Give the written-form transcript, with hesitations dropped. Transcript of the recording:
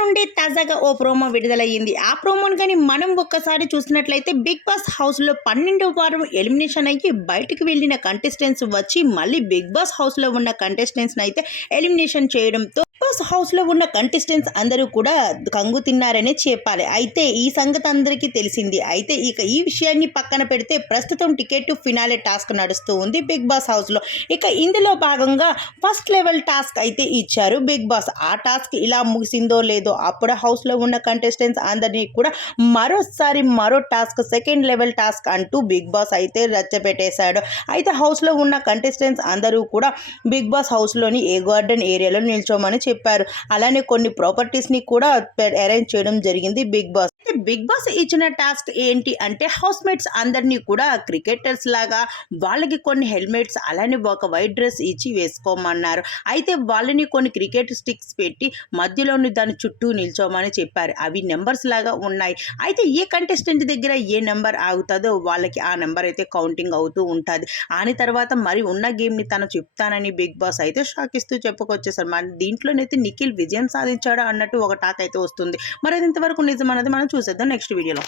నుండి తాజాగా ఓ ప్రోమో విడుదలయ్యింది. ఆ ప్రోమోను కానీ మనం ఒక్కసారి చూసినట్లయితే బిగ్ బాస్ హౌస్లో 12వ వారం ఎలిమినేషన్ అయ్యి బయటకు వెళ్ళిన కంటెస్టెంట్స్ వచ్చి మళ్ళీ బిగ్ బాస్ హౌస్లో ఉన్న కంటెస్టెంట్స్ని అయితే ఎలిమినేషన్ చేయడంతో బిగ్ బాస్ హౌస్లో ఉన్న కంటెస్టెంట్స్ అందరూ కూడా కంగు తిన్నారనే చెప్పాలి. అయితే ఈ సంగతి అందరికీ తెలిసింది. అయితే ఇక ఈ విషయాన్ని పక్కన పెడితే ప్రస్తుతం టికెట్ టు ఫినాలే టాస్క్ నడుస్తూ ఉంది బిగ్ బాస్ హౌస్లో. ఇక ఇందులో భాగంగా ఫస్ట్ లెవెల్ టాస్క్ అయితే ఇచ్చారు బిగ్ బాస్. ఆ టాస్క్ ఇలా ముగిసిందో లేదో అప్పుడు హౌస్లో ఉన్న కంటెస్టెంట్స్ అందరినీ కూడా మరోసారి మరో టాస్క్ సెకండ్ లెవెల్ టాస్క్ అంటూ బిగ్ బాస్ అయితే రచ్చపెట్టేశాడు. అయితే హౌస్లో ఉన్న కంటెస్టెంట్స్ అందరూ కూడా బిగ్ బాస్ హౌస్లోని ఏ గార్డెన్ ఏరియాలో నిల్చోమని చెప్పారు. అలానే కొన్ని ప్రాపర్టీస్ని కూడా అరేంజ్ చేయడం జరిగింది బిగ్ బాస్. బిగ్ బాస్ ఇచ్చిన టాస్క్ ఏంటి అంటే హౌస్ మేట్స్ అందరినీ కూడా క్రికెటర్స్ లాగా వాళ్ళకి కొన్ని హెల్మెట్స్ అలానే ఒక వైట్ డ్రెస్ ఇచ్చి వేసుకోమన్నారు. అయితే వాళ్ళని కొన్ని క్రికెట్ స్టిక్స్ పెట్టి మధ్యలోని దాని చుట్టూ నిల్చోమని చెప్పారు. అవి నెంబర్స్ లాగా ఉన్నాయి. అయితే ఏ కంటెస్టెంట్ దగ్గర ఏ నెంబర్ ఆగుతుందో వాళ్ళకి ఆ నెంబర్ అయితే కౌంటింగ్ అవుతూ ఉంటుంది. ఆని తర్వాత మరి ఉన్న గేమ్ని తను చెప్తానని బిగ్ బాస్ అయితే షాక్ ఇస్తూ చెప్పుకొచ్చేసారు. మరి దీంట్లోనైతే నిఖిల్ విజయం సాధించాడా అన్నట్టు ఒక టాక్ అయితే వస్తుంది. మరి అది ఇంతవరకు నిజం అన్నది మనం చూసేద్దాం నెక్స్ట్ వీడియోలో.